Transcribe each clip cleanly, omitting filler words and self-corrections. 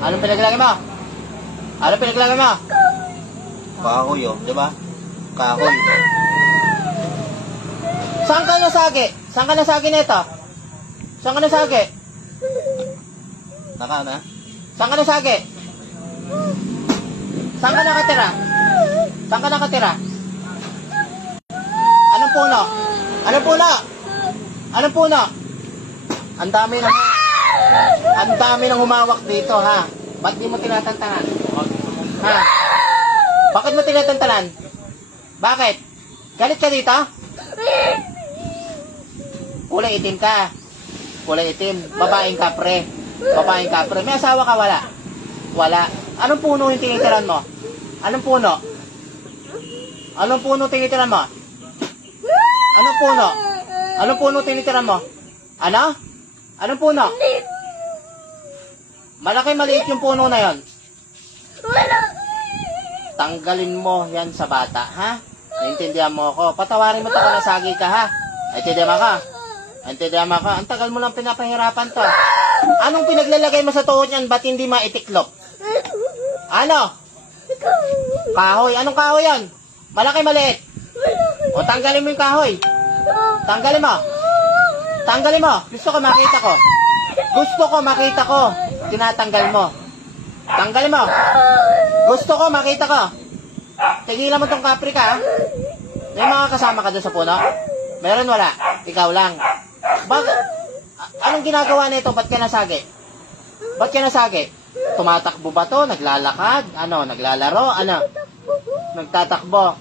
Anong pinaglagay mo? Anong pinaglagay mo? Kahoy, oh. Diba? Kahoy. Saan ka nasagi? Saan ka nasagi nito? Saan ka nasagi? Naka na? Saan ka nasagi? Saan ka nakatira? Saan ka nakatira? Anong puno? Anong puno? Anong puno? Ang dami ng humawak dito, ha? Ba't di mo tinatantanan? Ha? Bakit mo tinatantanan? Bakit? Galit ka dito? Kulay itim ka. Kulay itim. Babaeng kapre. Babaeng kapre. May asawa ka, wala? Wala. Anong puno yung tinitiran mo? Anong puno? Anong puno tinitiran mo? Anong puno? Anong puno tinitiran mo? Ano? Anong puno? Malaki maliit yung puno na yon. Tanggalin mo yan sa bata, ha? Naintindihan mo ako. Patawarin mo ito kung nasagi ka, ha? Naintindihan mo ka? Naintindihan mo ka? Ang tagal mo lang pinapahirapan to. Anong pinaglalagay mo sa tuhod niyan? Ba't hindi maitiklop? Ano? Kahoy. Anong kahoy yan? Malaki maliit? O tanggalin mo yung kahoy. Tanggalin mo. Tanggalin mo. Gusto ko makita ko. Gusto ko makita ko. Tinatanggal mo. Tanggalin mo. Gusto ko makita ko. Tigilan mo tong kapri ka. May mga kasama ka doon sa puno? Meron, wala? Ikaw lang. Bakit? Anong ginagawa nito? Ba't ka nasagi? Ba't ka nasagi? Tumatakbo ba to? Naglalakad? Ano? Naglalaro? Ano? Nagtatakbo?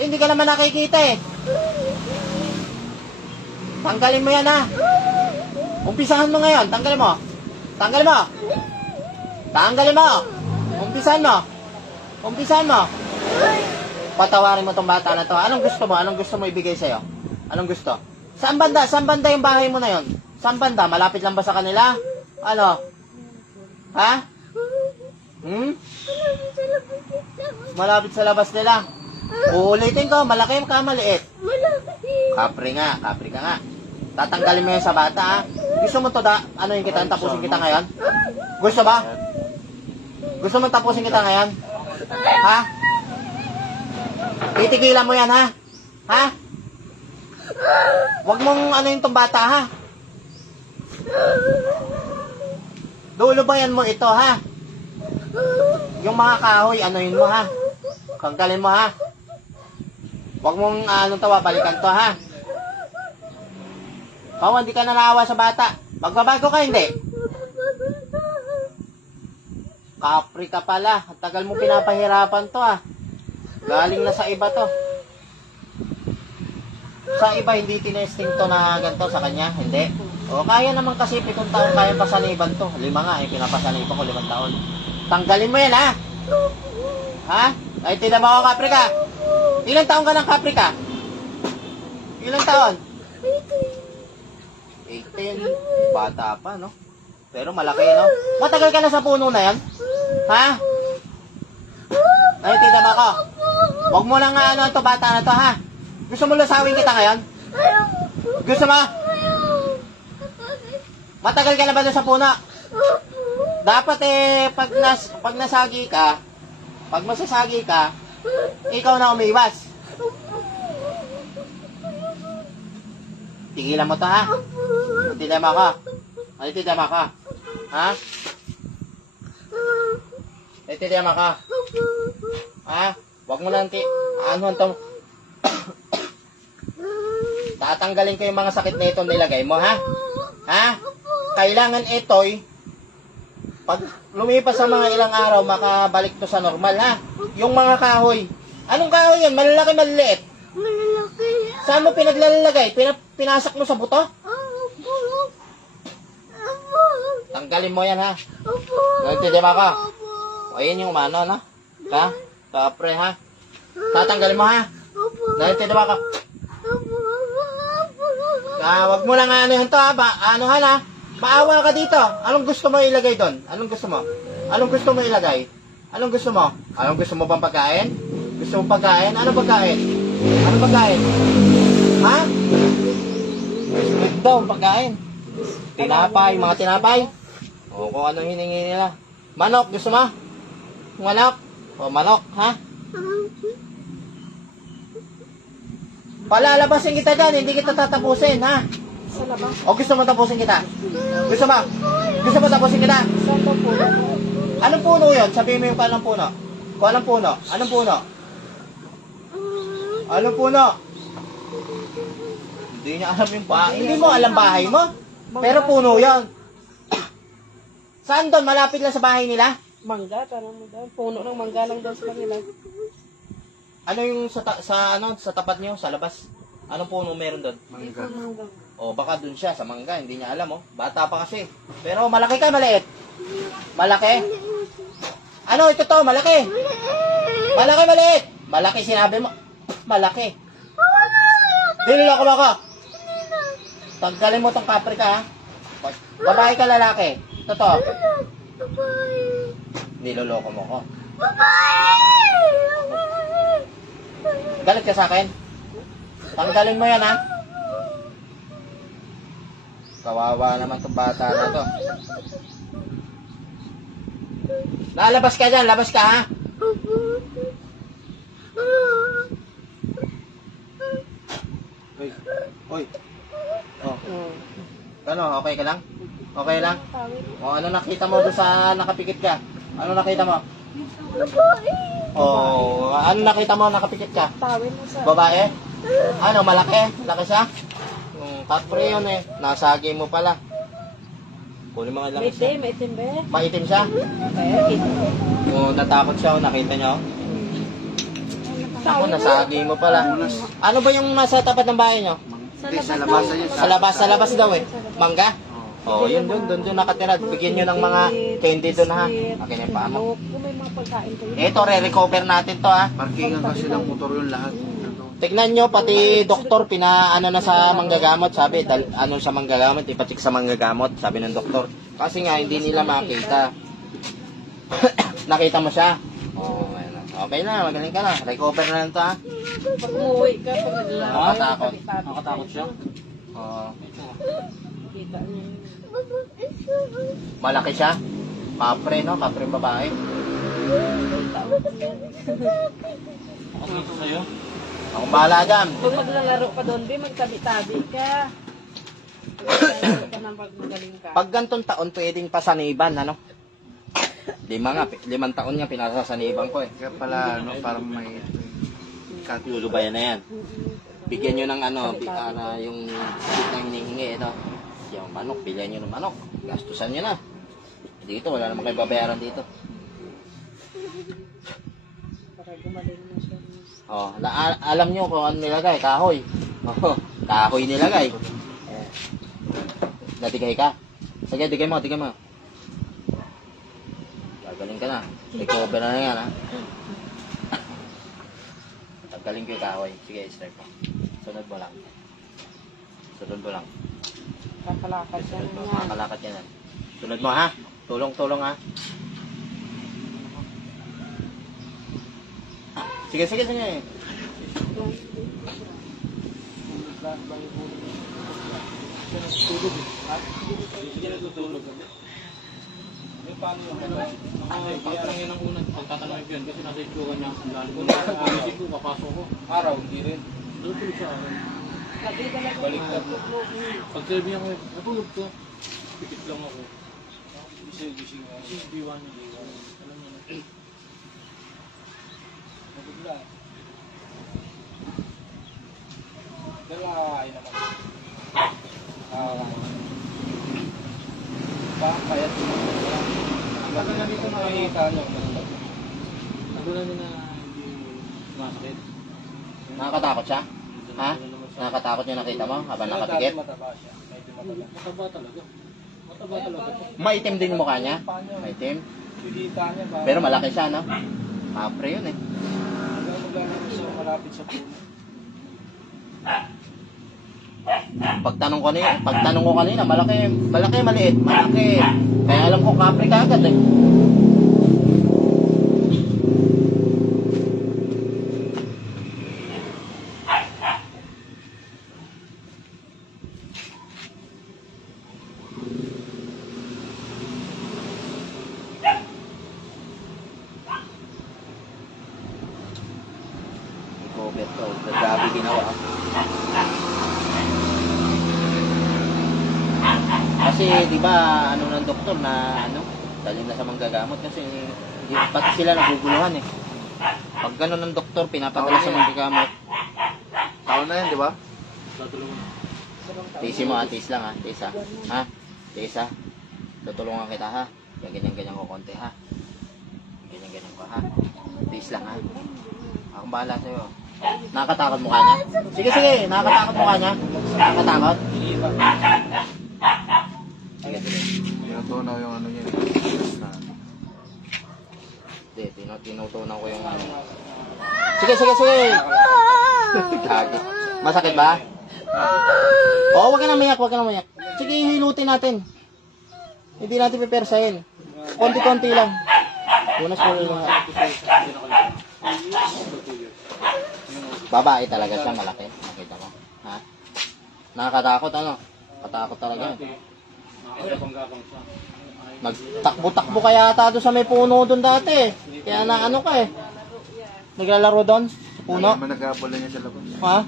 Eh, hindi ka naman nakikita eh. Tanggalin mo yan, ha? Umpisahan mo ngayon. Tanggalin mo. Tanggalin mo. Tanggalin mo. Umpisahan mo. Umpisahan mo. Patawarin mo tong bata na to. Anong gusto mo? Anong gusto mo ibigay sa'yo? Anong gusto? Saan banda? Saan banda yung bahay mo na yon? Saan banda? Malapit lang ba sa kanila? Ano? Ha? Malapit sa labas nila. Uulitin ko. Malaki ka, maliit? Kapri nga. Kapri ka nga. Tatanggalin mo yan sa bata, ha? Gusto mo to ano yung kita? Tapusin kita ngayon? Gusto ba? Gusto mo tapusin kita ngayon? Ha? Titigilan mo yan, ha? Ha? Huwag mong ano yung tong bata, ha? Lulubayan mo ito, ha? Yung mga kahoy, anuhin mo, ha? Kanggalin mo, ha? Huwag mong anong tawa, balikan to, ha? Pao, hindi ka na naawa sa bata. Magbabago ka, hindi? Kapri ka pala. Ang tagal mo pinapahirapan to, ha? Galing na sa iba to. Sa iba, hindi tinesting to na ganito sa kanya. Hindi. O, kaya naman kasi 7 taon kaya pasaniban to. 5 nga, eh. Pinapasaniban ko 5 taon. Tanggalin mo yan, ha? Ha? Ay, tinam ako, kapri ka. Ilang taon ka ng kapri ka? Ilang taon? 18. Bata pa, no? Pero malaki, no? Matagal ka na sa puno na yan? Ha? Ay, tinam ako. Huwag mo lang ano to bata na to, ha? Gusto mo lusawin kita ngayon? Gusto mo? Matagal ka na ba doon sa puno? Dapat eh, pag nasagi ka, pag masasagi ka, ikaw na umiwas. Tigilan mo to, ha? Tigilan mo ako. Ano tigilan mo ako? Ha? Tigilan mo ako. Ha? Huwag mo lang ano to? Tatanggalin ko yung mga sakit na ito nilagay mo, ha? Ha? Kailangan ito'y pag lumipas sa mga ilang araw, makabalik to sa normal, ha? Yung mga kahoy. Anong kahoy yan? Malalaki, maliliit? Malalaki. Saan mo pinaglalagay? Pinasak mo sa buto? Opo. Tanggalin mo yan, ha? Opo. Nagtidiba ka? Opo. O, yan yung umano, no? Ha? Kapre, ha? Tatanggalin mo, ha? Opo. Nagtidiba ka? Opo. Wag mo lang ano yan to, ha? Anuhan, ha? Maawa ka dito. Anong gusto mo ilagay doon? Anong gusto mo? Anong gusto mo ilagay? Anong gusto mo? Anong gusto mo bang pagkain? Gusto mo pagkain? Ano pagkain? Ano pagkain? Ha? Sweet daw, pagkain. Tinapay, mga tinapay. O kung anong hiningi nila. Manok, gusto mo? Manok? O, manok, ha? Palalabasin kita dyan, hindi kita tatapusin, ha? Sa labas. O gusto mo tapusin kita? Gusto mo? Gusto mo tapusin kita? Saan ba po? Anong puno yun? Sabihin mo yung anong puno. Kung anong puno? Anong puno? Anong puno? Hindi niya alam yung bahay. Hindi mo alam bahay mo? Pero puno yun. Saan doon? Malapit lang sa bahay nila? Mangga, tanong mo doon. Puno ng mangga lang doon sa kanila. Ano yung sa tapat niyo, sa labas? Anong puno meron doon? Mangga. Mangga. O baka doon siya sa mangga, hindi niya alam oh. Bata pa kasi. Pero malaki ka, maliit? Malaki? Ano ito to? Malaki? Malaki, maliit? Malaki sinabi mo. Malaki. Niloloko mo ako. Tanggalin mo tong kapre ka ha. Babae ka, lalaki? Totoo. Niloloko mo ko. Galit ka sa akin? Tanggalin mo yan ha. Kawawa naman itong bata na to. Lalabas ka dyan, labas ka ha. Uy, uy. Oh. Ano, okay ka lang? Okay lang? O ano nakita mo doon sa nakapikit ka? Ano nakita mo? Oh, ano nakita mo nakapikit ka? Tawin mo sa... Babae? Ano, malaki? Laki siya? Kapre yun eh. Nasagi mo pala. Kunin mo nga lang Maitim, siya. maitim ba? Maitim siya? Kaya, kita. Natakot siya. Nakita niyo? Ako, nasagi mo pala. Ano ba yung nasa tapat ng bahay niyo? Sa labas daw. Sa labas daw eh. Mangga? Oh, yun doon nakatira. Bigyan niyo ng mga candy doon ha. Akin yung paa mo. Kung may mga pagkain kayo. Ito, re-recover natin to ha. Parkingan kasi ng motor yung lahat. Tignan nyo, pati doktor, pinaano na sa manggagamot. Sabi, ano sa manggagamot, ipacheck sa manggagamot, sabi ng doktor. Kasi nga, hindi nila makita. Nakita mo siya? Oo, okay na, magaling ka na. Recover na lang to ha. Pag umuwi ka, pag naglalaro. Nakatakot. Nakatakot siya? Oo. Kita niya. Malaki siya. Kapre, no? Kapre babae. Ako dito sa'yo? Ako bahala dyan. Pag maglalaro ka doon, Bi, magtabi-tabi ka. Maglalaro ka ng pag magaling ka. Pag gantong taon, pwedeng pasaniban, ano? 5 taon nga pinasasaniban ko eh. Kaya pala, ano, parang may... Lulubayan na yan. Bigyan nyo ng yung seat na hinihingi, ito. Yung manok, bilhan nyo ng manok. Gastusan nyo na. Dito, wala naman kayo babayaran dito. Para gumaling na siya. Oh, alam nyo kung ano nilagay, kahoy. Oh, kahoy nilagay. Natigay ka. Sige, digay mo. Gagaling ka na. Recover na yan, ha. Galing ko yung kahoy. Sige, start mo. Sunod mo lang. Kakalakad siya Sunod mo. niya. Makakalakad ka na. Sunod mo, ha. Tulong, ha. Sige. Paano yung pagtangin ng unang pagtatanong yun kasi nasa itsura niya ang daan. Kung napagising ko, papasok ko. Araw, hindi rin. Natulog siya ako. Baliktad. Pag sabi niya ko, natulog ko. Pikit lang ako. Gising ako. Diwan niya. Alam niya na. Nabigla. Pero nakakain naman. Parang payat naman. Tagal na dito nakikita nyo. Tagal na din na hindi sumasakit. Nakakatakot siya? Ha? Nakakatakot niya nakita mo habang nakapikit? Mataba siya. Mataba talaga. Mataba talaga. Maitim din yung mukha niya? Maitim? Pilita niya ba? Pero malaki siya, no? Kapre yun eh. Hanggang maglalaro siya malapit sa puno. Pagtanong ko kanina, malaki, maliit, malaki. Kaya alam ko kapre ka agad eh. Roberto. Grabe ginawa. Kasi, di ba, ano ng doktor na, dalhin na sa manggagamot kasi, pati sila naguguluhan eh. Pag gano'n ng doktor, pinapadala sa manggagamot. Taon na yan, di ba? Tiisin mo, tiis lang ha, tiis ha. Ha? Tiis ha. Tutulungan kita ha. Ganyan-ganyan ko konti ha. Ganyan-ganyan ko ha. Tiis lang ha. Akong bahala sa'yo. Nakakatakot mukha niya? Sige, sige. Nakakatakot mukha niya? Nakakatakot? Sige, sige. Tinutunaw yung ano yun. Hindi, tinutunan ko yung ano. Sige, sige, sige. Kagi. Masakit ba? Oo, wag ka na mayak, wag ka na mayak. Sige, hilutin natin. Hindi natin pipersahin. Konti-konti lang. Punas mo lang. Babae talaga siya, malaki. Nakita mo. Ha? Nakakatakot, ano? Katakot talaga. Nagtakbo-takbo kaya ata doon sa may puno doon dati. Kaya na ano ka eh. Naglalaro doon? Sa puno? Naman nag-aabola niya sa labas. Ha?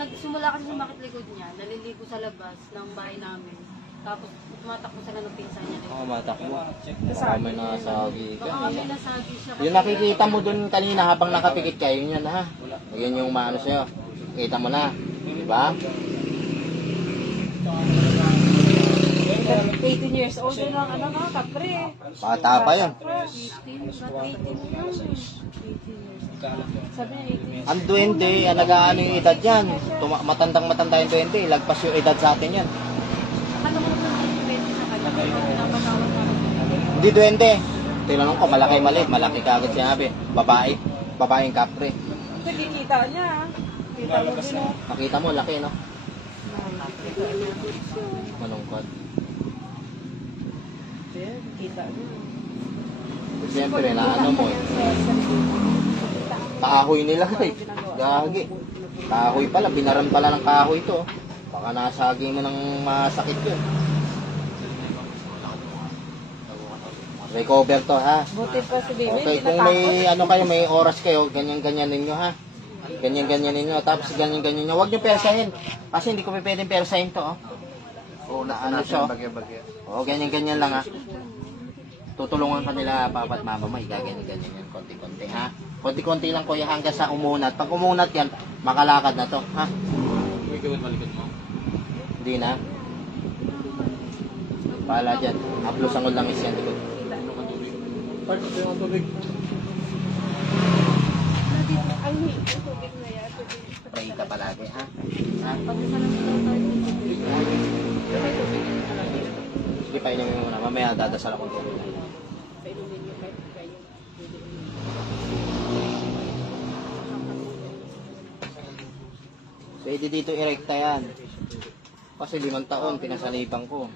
Nagsimula kasi sumakit likod niya. Naliligo sa labas ng bahay namin. Tapos tumatakbo sila ng pinsan niya. Oo, matakbo. Baka may nasagi ka. Baka may nasagi siya. Yung nakikita mo dun kanina habang nakapikit ka, yun yan ha. Yun yung maano sa'yo. Kita mo na. Diba? 18 years old na lang, ano nga, kapre. Bata pa yun. 18 years. Sabi niya 18. Ang duwende, alagaan yung edad yan. Matandang-matanda yung duwende. Lagpas yung edad sa atin yan. Ano mo naman yung 20 sa kanya? Napatawag namin. Hindi duwende. Tinanong ko, malaki maliit. Malaki kagad sinabi. Babae. Babaeng kapre. Kasi kita niya, kita mo din, oh. Nakita mo, laki no? Malungkot. Kita niya. Siyempre, naano mo eh. Kahoy nila eh. Gagi. Kahoy pala, binaran pala ng kahoy to. Baka nasagi mo ng masakit yun. Recover to ha. Buti pa si Bibi, Okay, hindi kung natakot. may ano kayo, may oras kayo, ganyan-ganyan ninyo ha. Ganyan-ganyan ninyo, tapos ganyan-ganyan nyo. Huwag nyo persahin. Kasi hindi ko pwedeng persahin to. Oo, Ano siya? bagya-bagya. Oo, ganyan-ganyan lang ha. Tutulungan ka nila papa at mama mo, ganyan-ganyan yan, konti-konti ha. Konti-konti lang kuya hanggang sa umunat. Pag umunat yan, makalakad na to ha. May gawin malikot mo. Hindi na. Pala dyan. Haplos ang langis yan. Dito. Ano ka tubig? Part of yung tubig. Ang tubig na yan, tubig. Pray ka palagi ha. Ha? Sige, painumin mo muna. Mamaya dadasal akong tubig. Pwede dito irekta yan. Kasi 5 taon, pinasalipan ko.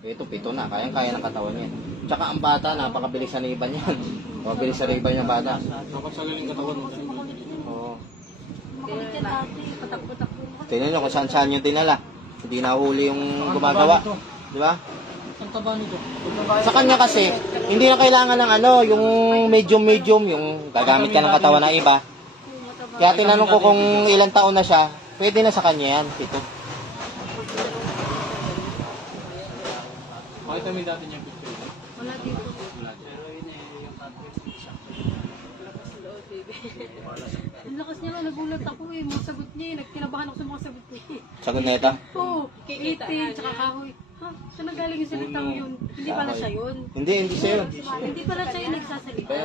Ito, 7 na. Kayang-kaya ng katawan niya. Tsaka ang bata, napakabilis sa liban yan. Mabilis sa liban yung bata. Dapat sa galing katawan mo. Oo. Makulit yan ate. Patakbo-takbo. Tingnan nyo kung saan-saan yung dinala. Hindi nahuli yung gumagawa. Di ba? Ang taba nito. Sa kanya kasi, hindi na kailangan ng ano, yung medium-medium, yung gagamit ka ng katawan na iba. Kaya tinanong ko kung ilang taon na siya, pwede na sa kanya yan, 7. Pakita mo yung dati niyang picture. Wala dito. Wala dyan. Ang lakas niya lang. Nagulat ako eh. Mga sagot niya eh. Nagkinabahan ako sa mga sagot niya eh. Sagot na ito? Oo. Itin. Tsaka kahoy. Ha? Saan nagaling yung salitang yun? Hindi pala siya yun. Hindi siya yun. Hindi pala siya yung nagsasalita.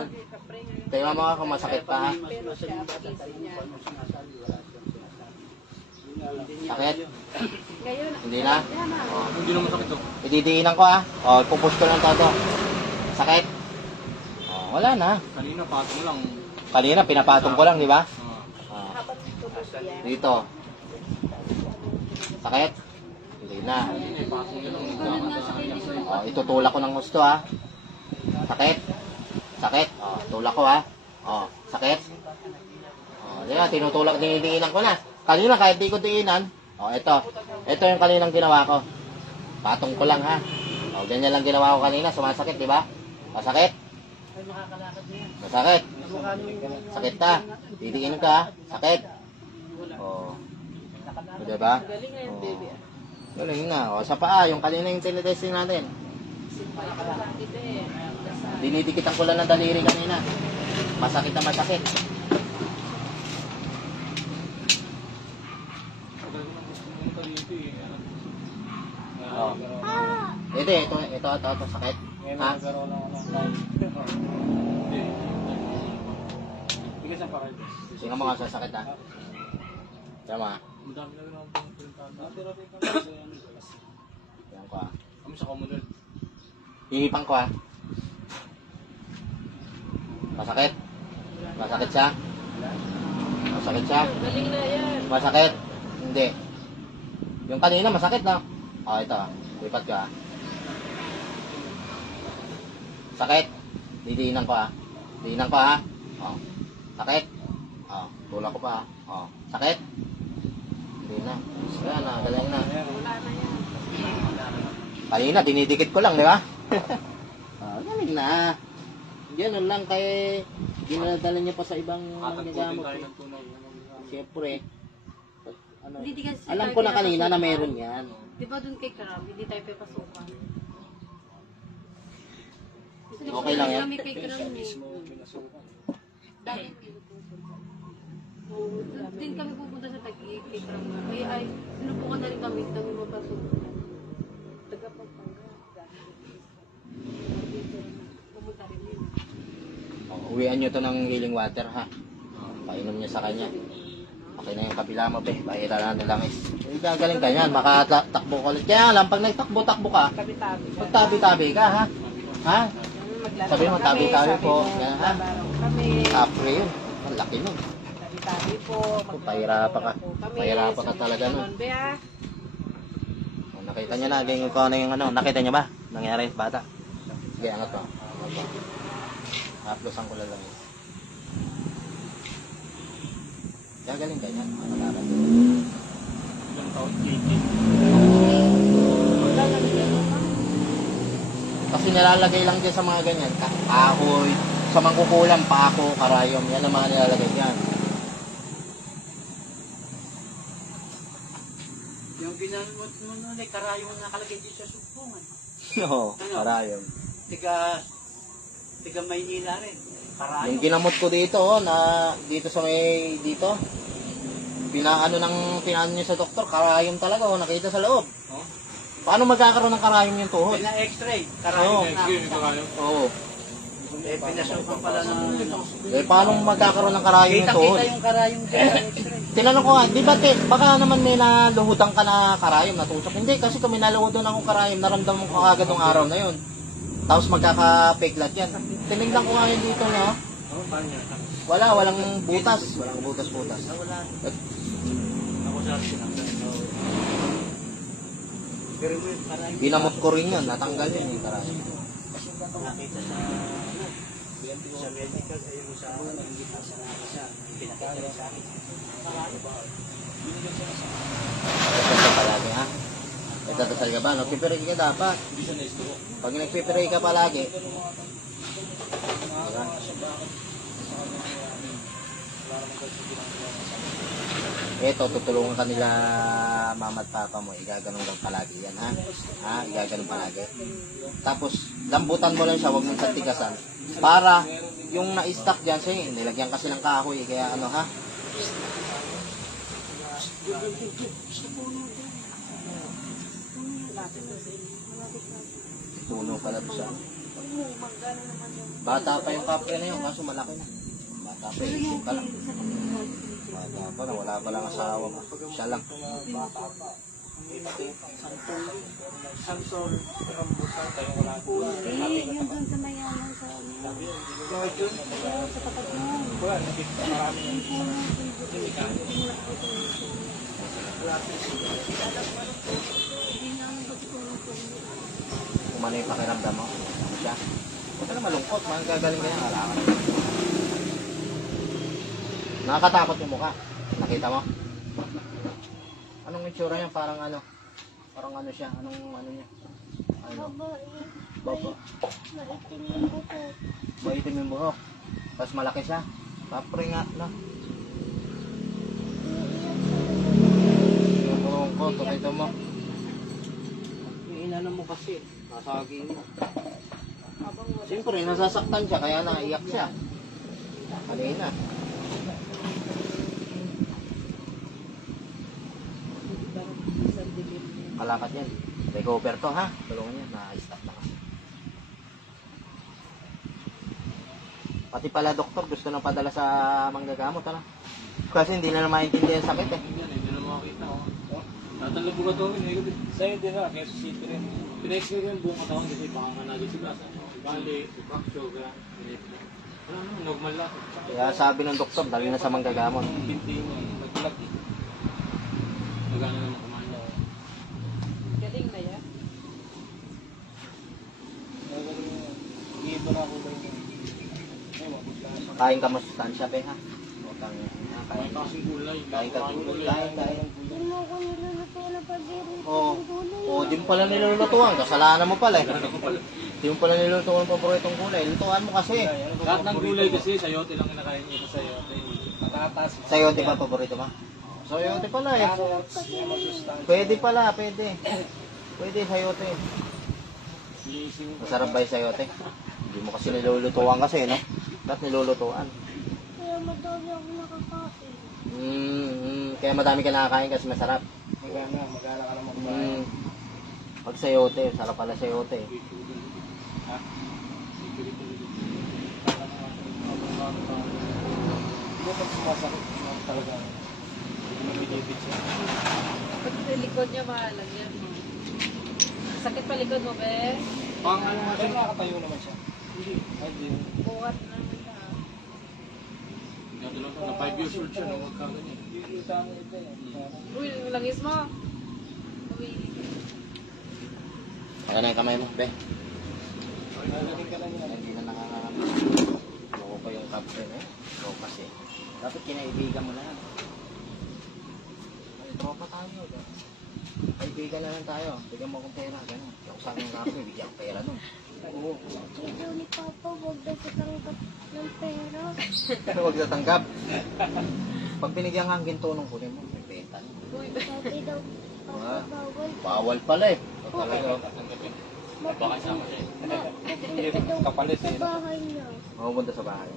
Tayo mga kung masakit pa ha. Sakit? Hindi na? Hindi naman sakit to. Ididiinan ko ha. O, pupush ko lang to. Sakit? O, wala na. Kanina patong lang. Kanina, pinapatong ko lang, di ba? Ah. Dito. Sakit? Hindi na. Ganun nga sa kanya sir. O, itutulak ko ng gusto ha. Sakit? Sakit? O, tulak ko ha. O, sakit? O, di ba? Tinutulak, dinidiinan ko na. Kanina, kahit di ko diinan. O, ito. Ito yung kaninang ginawa ko. Patong ko lang ha. O, ganyan lang ginawa ko kanina. Sumasakit, di ba? O, sakit? Ay, makakalakad niya. Masakit. Mukha nung... Sakit ta. Didiin ka. Sakit. Oo. O, diba? Galing na yung baby. Oo. Galing na. O, sa paa. Yung kanina yung tinitesting natin. Makakalakad eh. Dinidikitan ko lang ng daliri kanina. Masakit na masakit. Oh. Ito, sakit. Ha? Sino mga sasakit ha? Tama. Yan ko ha. Kami sa Commonwealth. Hihipang ko ha. Masakit. Masakit siya. Masakit siya. Galing na yan. Masakit. Hindi. Yung kanina masakit na. Oh, ito. Lipat ka. Sakit. Didiinan ko ha. Didiinan ko ha. Oh. Sakit. Oh. Tulak ko pa ha. Oh. Sakit. Hindi na. Wala na. Galing na. Wala na yan. Kanina, dinidikit ko lang, di ba? Oh, galing na. Ganun lang kay dinadala niya pa sa ibang gamot. Eh. Siyempre. Ano, Hindi kasi alam tayo ko na kanina na pinapasukan. meron yan. Di ba dun kay Karam, hindi tayo papasukan. Kasi Okay lang yan. kami kay Karam eh. Dahil din kami pupunta sa Taguig kay Karam. Kaya ay, sinubukan na rin kami mapasukan. Tagapagpangga. Pumunta rin yun. Uwian nyo to ng healing water ha. Painom niya sa kanya. Okay na yung kabila mo be. Bahira na lang is. Gagaling ka yan. Makatakbo ka ulit. Kaya lang, pag nagtakbo-takbo ka, Tabi-tabi. magtabi-tabi ka ha. Ha? Maglalaro Sabi mo, kami, tabi-tabi sabi po. mo, Yan, ha? lalaro kami. Apre yun. Ang laki nun. Tabi-tabi po. Pahirapan ka. maglalaro po kami. Pahirapan ka Sabi talaga ko, nun. "Nonbe, ah." Nakita niyo na. Ganyan ko ano yung ano. Nakita niyo ba? Nangyari sa bata. Sige, angat mo. Haplosan ko lang lang. Kaya galing ka yan. Ano na lang. Ilang taon? 18. Kasi nilalagay lang dyan sa mga ganyan. Kahoy, sa mangkukulam, pako, karayom. Yan ang mga nilalagay dyan. Yung ginanot mo nun ay karayong nakalagay dito sa sumbungan. Oo, karayom. Tiga Maynila rin. Karayong. Yung ginamot ko dito, na dito sa may, dito, pinaano niya sa doktor, karayom talaga, nakita sa loob. Oh. Paano magkakaroon ng karayom yung tuhod? Pina-x-ray. Oo. Karayong na. Oo. Eh, pinasukan pala ng ano. Eh, paano magkakaroon ng karayom yung tuhod? Kita-kita yung karayong dyan sa x-ray. Tinanong ko nga, di ba, baka naman may naluhudan ka na karayom, natusok. Hindi, kasi kung may naluhudan akong karayom, naramdaman ko kagad ng araw na yun. Tapos magkaka-peklat yan. Tinignan ko nga yun dito, no? Walang butas. Walang butas-butas. Wala. Ako sa sinaktan. Pero mo yung karayong. Ginamot ko rin yun, natanggal yun yung karayom. Nakita sa medical, ayun mo sa pinakita sa akin. Ito palagi, ha? Ito dasal ka ba? Nagpipiray ka dapat. Pag nagpipiray ka palagi, diba? Ito, tutulungan ka nila mama at papa mo. Igaganon lang palagi yan, ha? Ha? Igaganon palagi. Tapos, lambutan mo lang siya, huwag mong santigasan. Para, yung na-stuck dyan, siya, nilagyan kasi ng kahoy, kaya ano, ha? Puno pala siya. Bata pa yung kapre na yun, kaso malaki na. Bata pa, isip pa lang. Bata pa na, wala pa lang asawa mo. Siya lang. Hindi, yun dun sa mayaman sa sa tapat nun. Kung ano yung pakiramdam mo. Ano siya? Huwag ka na malungkot, magagaling ka yan. Wala ka na. Nakakatakot yung mukha. Nakita mo? Anong itsura niya? Parang ano? Parang ano siya? Anong ano niya? Ano? Baba. Maitim yung buhok. Tapos malaki siya. Papre nga na. Yung buhok ko, tukito mo. Yung inano mo kasi, nasagi mo. Siyempre, nasasaktan siya, kaya naiyak siya. Kanina. Kalakat yan. Recover to ha. Tulungan yan. Na-stop na kasi. Pati pala doktor gusto nang padala sa manggagamot. Ano? Kasi hindi na maintindihan yung sakit eh. Hindi na makakita. Tatang laboratory na yun. Sa'yo din na, kaya sa city rin. Pina-x-ray ko yung buong katawan kasi baka nga nagisigas. Bali, fracture ka. Normal lang. Kaya sabi ng doktor, dali na sa manggagamot. Hindi mo, naglag eh. Nagana naman kumain na. Galing na yan. Iiba na ako ba yun? Kain ka masustansya, be ha? Huwag kang, kain ka. Kasing gulay. Kain ka gulay. Kain. Hindi mo ako niluluto na pag-irin Oo. ng gulay. Oo, di mo pala nilulutuan. Kasalanan mo pala eh. Di mo pala nilulutuan ang paboritong gulay. Lutuan mo kasi. Lahat ng gulay kasi, sayote lang kinakain niya. Sayote. Patatas. Sayote ba paborito mo? Sayote pala eh. Pwede pala, pwede. Pwede sayote. Masarap ba yung sayote? Hindi mo kasi nilulutuan kasi, no? Dapat nilulutuan. Kaya madami ako nakakain. Kaya madami ka nakakain kasi masarap. Magala ka naman. Pag sayote, sarap pala sayote. Hindi ba sumasakit talaga? Lumibigit siya. Pag sa likod niya, mahalang yan. Sakit pa likod mo, be? Pang ano nga siya, nakatayo naman siya. Hindi. Hindi. Buhat na nila. Na 5 years old siya, nung magkaganyan. Uy, langis mo. Uy. Saka na yung kamay mo, be. Nagaling ka lang yan. Hindi na nakakakamay. Loko pa yung captain eh. Loko kasi. Dapat kinaibigan mo lang. Ay, tropa tayo. Kaibigan na lang tayo. Bigyan mo akong pera. Ganun. Ako sa akin yung captain, bigyan akong pera nun. Oo. Ikaw ni Papa, huwag daw katanggap ng pera. Huwag natanggap. Pag binigyan ka ang ginto nung kunin mo, may benta nun. Sabi daw, Ah. Papa, bawal. Bawal pala eh. Talaga. Baka sama siya. Pupunta daw Kapalit sa eh. bahay niya. Mapupunta sa bahay.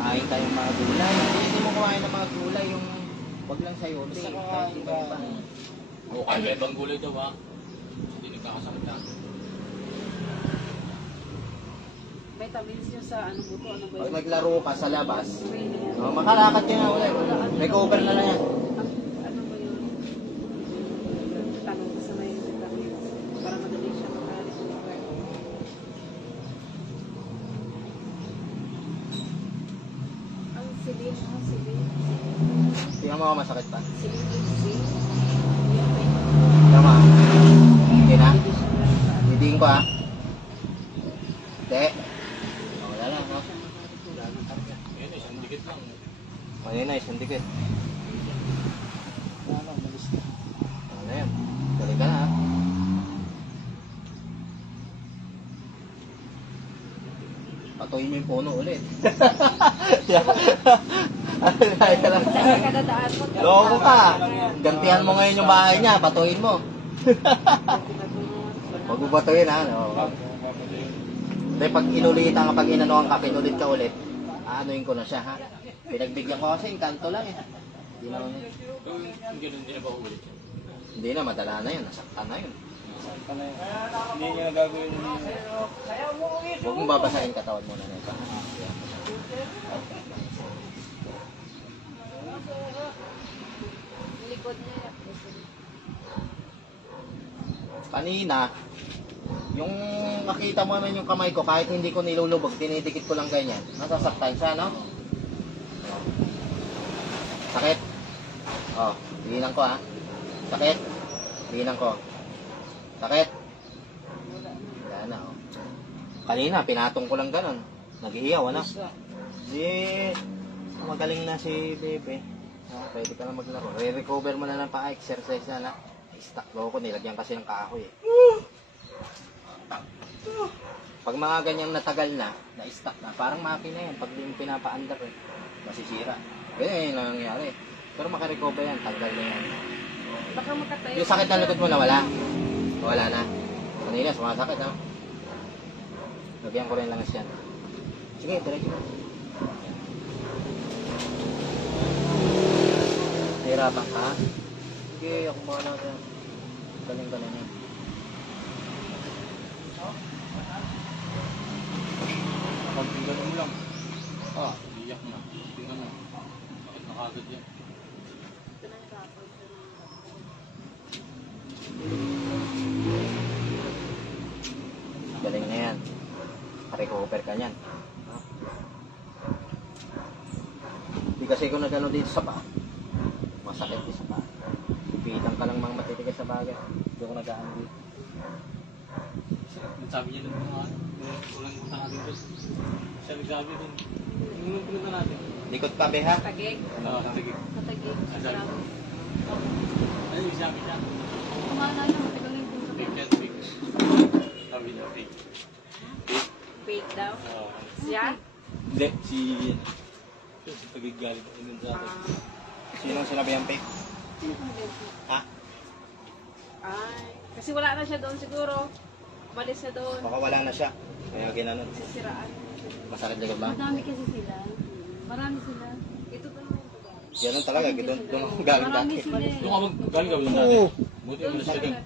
Kain tayong mga gulay. Hindi mo kumain ng mga gulay. Yung wag lang sayote. Kahit iba-iba. O, kaya ibang gulay daw ha. Hindi nagkakasakit na. Vitamins niyo sa ano buto, ano ba Pag yun? naglaro ka sa labas, Training yan. makalakad ka na ulit. Recover na lang yan. Ano ba yun? Tanong ko sa may vitamins. Para madali siya makarecover. Ang silin, silin. Tingnan mo ako masakit pa. Silin. Tama. Hindi na. Hindi siya nakaka- Hidiin ko ha. Hindi. Wala lang. No? Ayun, isang dikit lang. Ayun na, isang dikit. Ano yan? Galing ka na ha. Patuloy mo yung puno ulit. Ay, ka lang. Dahil kadadaan mo. Loko ka. Gantihan mo ngayon yung bahay niya. Patuhin mo. Huwag mo batuhin ha. No? Hindi, pag inulitan ka, pag inanuhan ka, kinulit ka ulit, aanuin ko na siya ha. Pinagbigyan ko kasi, inkanto lang eh. Hindi na, Yung ganun, hindi na ba ulit? hindi na, madala na yun. Nasaktan na yun. Hindi niya nagagawin yung... Huwag mong babasahin katawan muna na ito. Likod niya. Kanina, yung nakita mo naman yung kamay ko, kahit hindi ko nilulubog, dinidikit ko lang ganyan. Nasasaktan siya, no? Sakit? Oh, bilang ko ha. Sakit? Bilang ko. Sakit? Wala na, oh. Kanina, pinatong ko lang ganon. Nag-iiyaw, ano? Di, magaling na si Bebe, pwede ka na maglaro. Re-recover mo na lang pa-exercise na na. Stuck daw ako, nilagyan kasi ng kahoy eh. Pag mga ganyang natagal na stuck na, parang makina yan. Pag yung pinapa-under eh, masisira. Ganyan yung nangyayari. Pero makarecover yan, tanggal na yan. Baka makatayo. Yung sakit na likod mo nawala? Wala na. Kanina, sumasakit ha. Lagyan ko rin lang yan. Sige, diretso. Nahirapan ka? Sige, ako bahala ka. Galing ka na yan. Pag ganun lang. Iyak na. Tingnan mo. Bakit nakagad yan? Galing na yan. Recover ka niyan. Hindi kasi kung nagano dito sa paa. Masakit din sa paa. Ipitan ka lang mga matitigas sa bagay. Hindi ako nag-aano dito. Sabi niya doon mga walang punta natin doon. Siya nagsabi doon. Yung unang punta natin. Likod pa, Beha. Tagig. Sige. Katagig. Salamat. Ano yung sabi niya? Kumana niya, matagal na yung punta. Fake yan, fake. Sabi niya, fake. Fake daw. Oo. Siya? Hindi, si pagigalit ako dun sa akin. Sinong sinabi ang fake? Sino kong bento? Ha? Ay, kasi wala na siya doon siguro. Umalis na doon. Baka wala na siya. Kaya ginanon. Sisiraan. Masakit likod ba? Madami kasi sila. Marami sila. Ito pa naman ito ba? Ganun talaga. Doon ako galing Marami dati. sila eh. Doon ka galing ka ba doon dati? Buti mo na siya doon.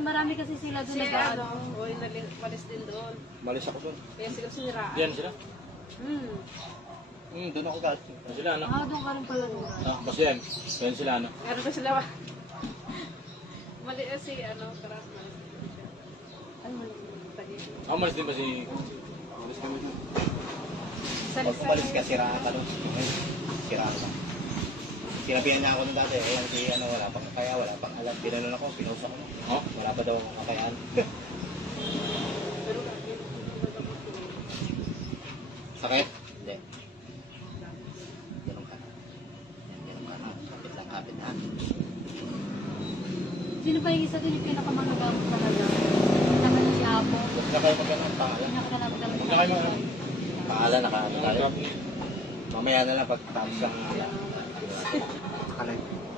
Marami kasi sila doon Si nag ano, oy, umalis din doon. Malis ako doon. Kaya siguro siniraan. Diyan sila? Doon ako galing. Diyan sila, ano? doon ka rin pala doon. Basta yan. Diyan sila, ano? Meron na sila ba? Mali si ano, karap na. Ay, mali. Tagig. Malis din ba si... Malis kami doon. Sa Pag umalis ka, siraan ka doon. Siraan ka. Sinabihan niya ako nung dati. Ayan si ano, wala pang kaya, wala pang alam. Pinanon ako, pinost ako. Oh? Wala pa daw akong kakayaan. Sakit? Hindi. Ganun ka. Ganun ka. Kapit lang, kapit ha. Sino pa yung isa doon yung pinakamagagamot talaga? Naman si Apo. Huwag na kayo magganong pangalan. Pinakagamot talaga. Huwag na kayo mag... Pangalan, nakaano tayo. Mamaya na lang pag tapos ang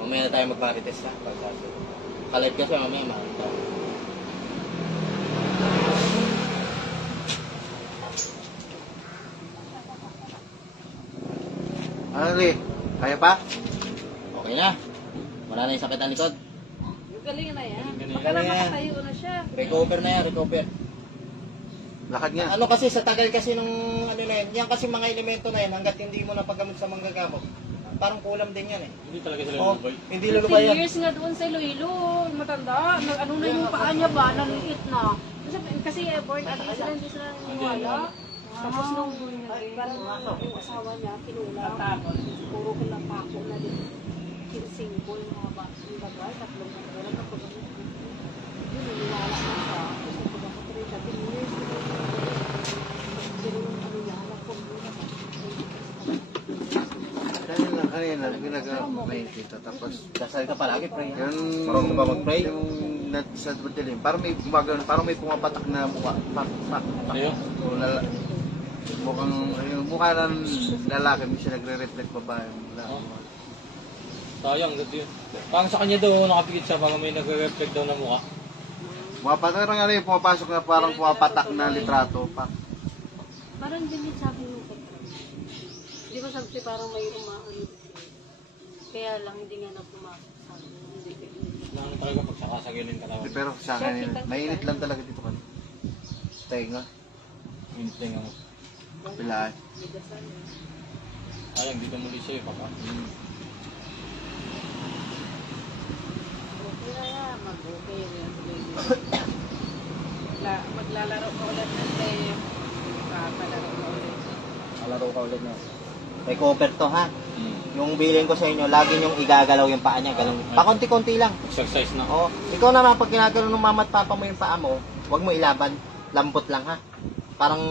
mamaya na tayo mag-marites ha. Kalive kasi mamaya marites. Ano Lee? Kaya pa? Okay na. Wala na yung sakit ang likod. Yung galing na yan. Galing. Baka na makatayo na siya. Recover na yan, recover. Lakad nga. Ano kasi sa tagal kasi nung ano na yan kasi mga elemento na yan hanggat hindi mo napagamot sa manggagamot. Parang kulam din yan eh. Hindi talaga sila Oh, lumabay. hindi 15 lulubay yan. years nga doon sa Iloilo. Matanda. Ano na yung paa niya ba? Naliit na. Kasi born again sila, hindi sila naniwala. Tapos nung parang yung asawa niya, kinulang. Puro kilapako na din. Kinsingle mga ba? Yung bagay, tatlong mga tapos yun, naniwala na siya. Kasi pagkakot rin siya, 10 years. Pero ano niya, anak ko muna ba? Kanina, ginagawa may kita. Tapos, Dasal ka palagi, pray. yun, Marunong ka mag-pray? yung sa dilim, parang may gumagano, parang may pumapatak na mukha. Pak, pak, pak. Ano? O, mukhang, yung mukha ng lalaki, may siya nagre-reflect babae. Sayang, dito yun. Parang sa kanya daw, nakapikit siya, parang may nagre-reflect daw ng mukha. Pumapatak na nga rin, pumapasok na parang pumapatak na litrato. Pak. Parang ganyan sabi mo kay Trump. Di ba sabi parang may umaano. Kaya lang hindi nga na pumasok sa akin. Hindi. Ano talaga pag sakasagilin ka tawag. Pero sa akin, mainit lang talaga dito kan. Tenga, Instinct ako. pilahan. Sayang, dito muli siya eh, papa. Okay na yan. Mag-okay yan. Maglalaro ka ulit ng tayo. Palaro ka ulit. Malaro ka ulit na. Recover to ha. Yung bilin ko sa inyo, lagi nyong igagalaw yung paa niya. Ganun. Pakunti-kunti lang. Exercise na. Oo. Ikaw naman, pag ginagano ng mama at papa mo yung paa mo, huwag mo ilaban. Lambot lang ha. Parang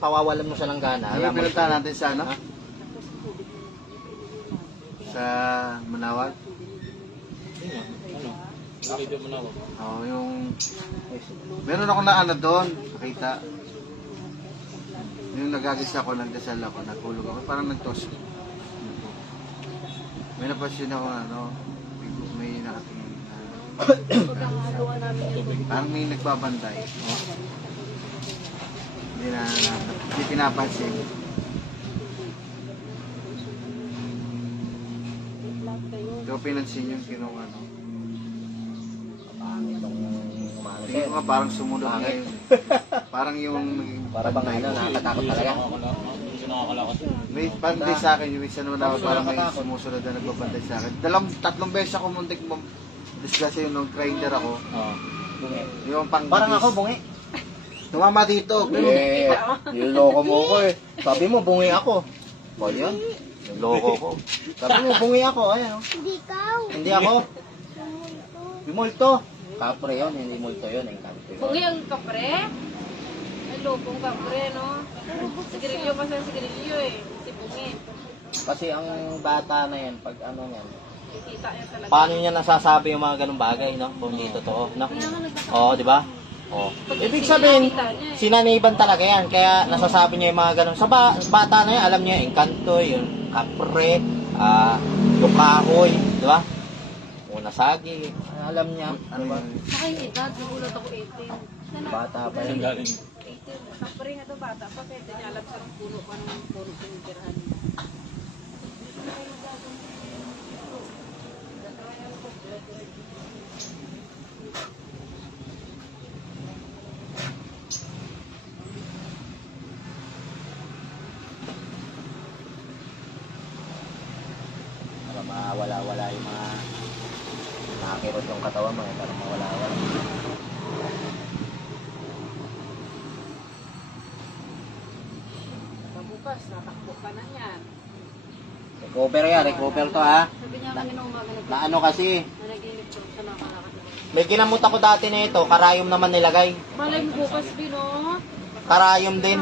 pawawalan mo siya ng gana. Ano yung pinuntahan natin sa ano? Ha? Sa Manawag. Yun nga, ano? Radio Manawag. Oo, yung... Meron ako na ano doon, nakita. Yung nagagis ako, nagdasal ako, nagkulog ako, parang nagtos. May napasyon ako, ano, may nakatingin na... Parang may nagbabantay. Hindi pinapansin. Ito pinansin yung kinong ano. Tingin ko nga parang sumunod ngayon. Parang yung... Para bang ano, nakakatakot talaga. Hindi nakakalakas. May bantay sa akin, yung isa naman ako parang may sumusunod na nagbabantay sa akin. Tatlong beses ako muntik mo disgrasya yung nung grinder ako. Oo. Bungi. Yung pang Parang ako, bungi. tumama dito. Niloko mo ko eh. Sabi mo, bungi ako. O yun, niloko ko. Sabi mo, bungi ako. Ayan, oh. Hindi ikaw. Hindi ako. Tumulto. Yung multo. Kapre yun, hindi multo yun. Yung kapre yun. Bungi ang kapre? Ay, lupong kapre, no? Sigarilyo pa sa sigarilyo eh. Si bungi. Kasi ang bata na yan, pag ano yan, Kita niya talaga. paano niya nasasabi yung mga ganung bagay, no? Kung hindi totoo, no? Oo, di ba? Oo. Ibig sabihin, sinaniban talaga yan. Kaya nasasabi niya yung mga ganun. Sa bata na yan, alam niya yung kanto, yung kapre, yung kahoy, di ba? O nasagi, alam niya. Ano ba? Saka yung edad, nagulat ako 18. Bata pa Saan yun. galing? 18. Kapre nga to bata pa, kaya di niya alam sa puno pa ng puno pinitirahan. Para mawala-wala yung mga nakakirot yung katawan mo, para mawala-wala. Bukas, natakbo ka na yan. Recover yan, recover to ha. Sabi niya kanina umaga Na ano kasi, na naginip ko sa nakalakad. may ginamot ako dati na ito, karayom naman nilagay. Malay mo bukas, Bino. Karayom din.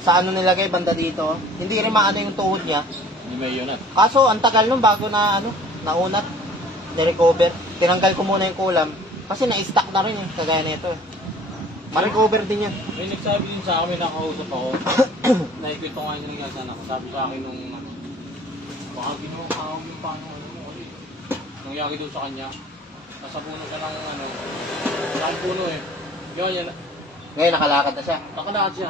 Sa ano nilagay, banda dito. Hindi rin maano yung tuhod niya. Hindi may yun at. Kaso, ang tagal nun bago na ano, naunat, ni-recover. Tinanggal ko muna yung kulam. Kasi na-stack na rin eh, kagaya nito eh. Ma-recover din yan. May nagsabi din sa akin, may nakausap ako. Naikot ko nga yung nangyari sana. Sabi sa akin nung baka ginawa kahawin yung paano ano mo ulit. Nangyari doon sa kanya. Nasa puno ka ng ano. Saan puno eh. Yun yan. Ngayon, nakalakad na siya. Nakalakad siya.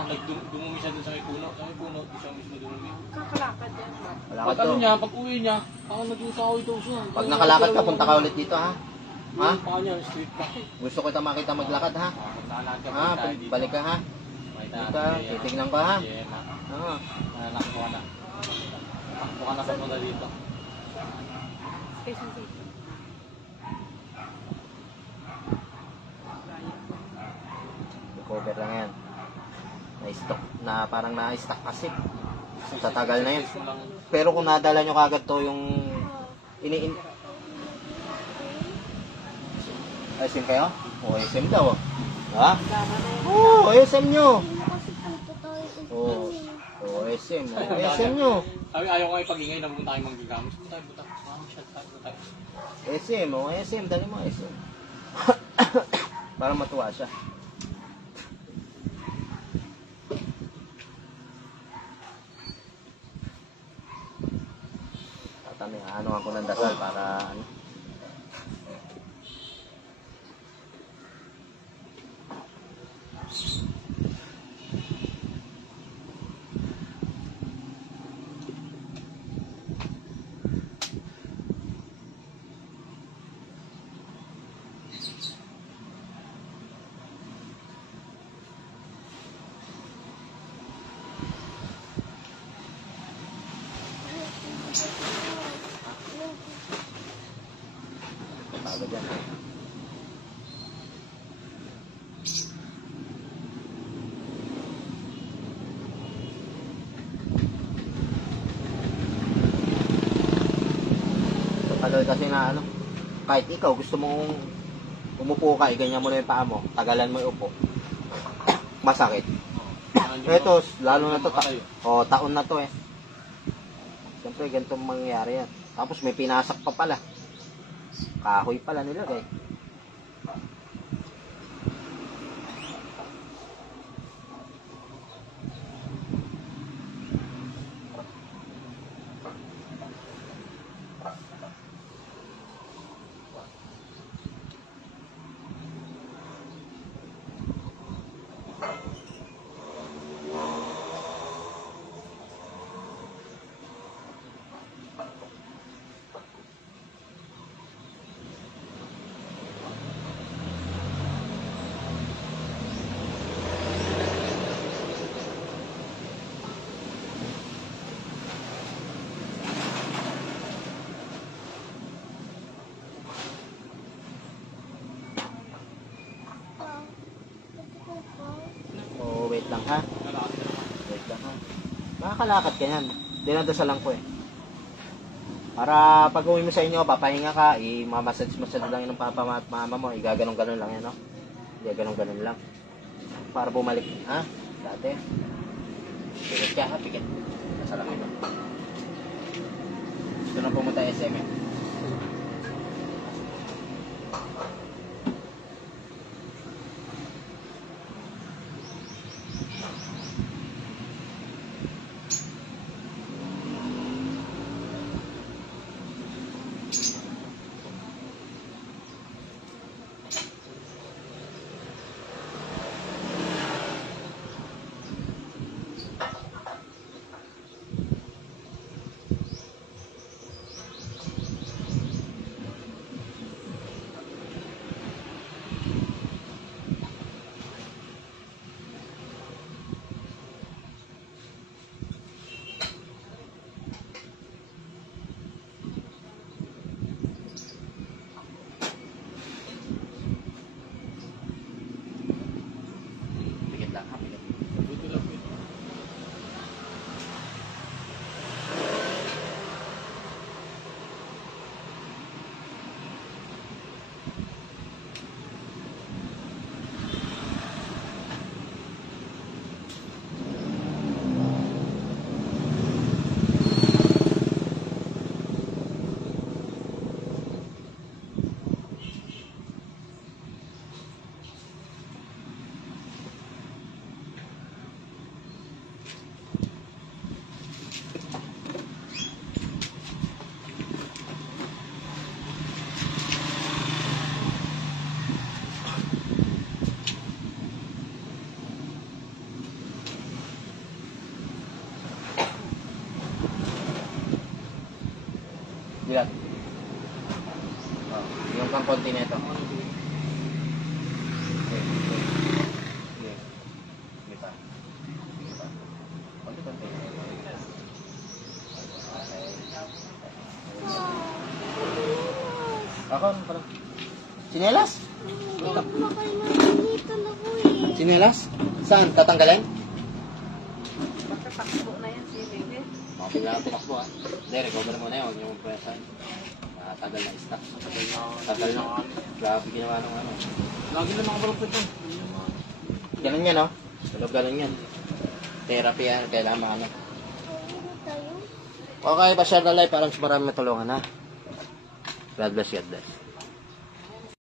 Dumumi siya doon sa may puno. Sa may puno, di siya mismo dumumi. Kakalakad yan ba? Malakad Pag ano to. niya, pag uwi niya, ako nag-usawi daw siya. Pag nakalakad ka, punta ka ulit dito ha. Ha? Yung paa niya, straight pa. Gusto kita makita maglakad ha. Pag nakalakad ka, Ha, punta tayo dito. balik ka ha. Makita Dito, natin. titignan ka ha. Yeah, ma. Ah. Nakakbo ka na. Nakakbo ka na sa punta dito. Station dito. Recover lang yan. Na-stock, na parang na-stock kasi. Sa tagal na yan. Pero kung nadala nyo kagad to yung SM kayo? O SM daw. Ha? Oo, SM nyo. Hindi mo kasi punta tayo sa Oo. O SM. O SM nyo. Sabi ayaw ko kayo pag-ingay na pumunta kayo manggagamit. Pumunta tayo, pumunta. Pumunta tayo. SM. O SM. Dali mo SM. Para matuwa siya. Tatanong, ano ako ng dasal para ano? Bago dyan. Tagal kasi na ano, kahit ikaw gusto mong umupo ka, ganyan mo na yung paa mo, tagalan mo yung upo. Masakit. Ito, lalo na to, taon na to eh. Siyempre, ganitong mangyayari yan. Tapos may pinasak pa pala. Kahoy pala nilagay. Oh, wait lang ha. Wait lang ha. Makakalakad ka yan. Dinadasalan ko eh. Para pag uwi mo sa inyo, papahinga ka, i-massage-massage lang yun ng papa at mama mo. Igaganong-ganon lang yan, no? Igaganong-ganon lang. Para bumalik, ha? Dati. Pikit ka, ha? Pikit. Nasa lang ito. Gusto na pumunta SM eh. Pikit lang, ha? Pikit. Buti lang yun. Dilat. Oh, yung kang konti na ito. Okay. Okay. Hindi pa. Hindi pa. Konti-konti. Ako, ano pala? Sinelas? Dito na po eh. Sinelas? Saan? Tatanggalin? Magtatakbo na yan si Bebe. Okay lang tumakbo ha. Hindi, recover mo na yun. Huwag niyo mong pwesan. Tagal na stock. Tagal na. Grabe ginawa ng ano. Lagi lang makabalapit yun. Ganun yan, no? Tulog ganun yan. Therapy yan. Kailangan maano. Ano tayo? Okay, pa-share na live. Parang marami matulungan, ha? God bless, God bless.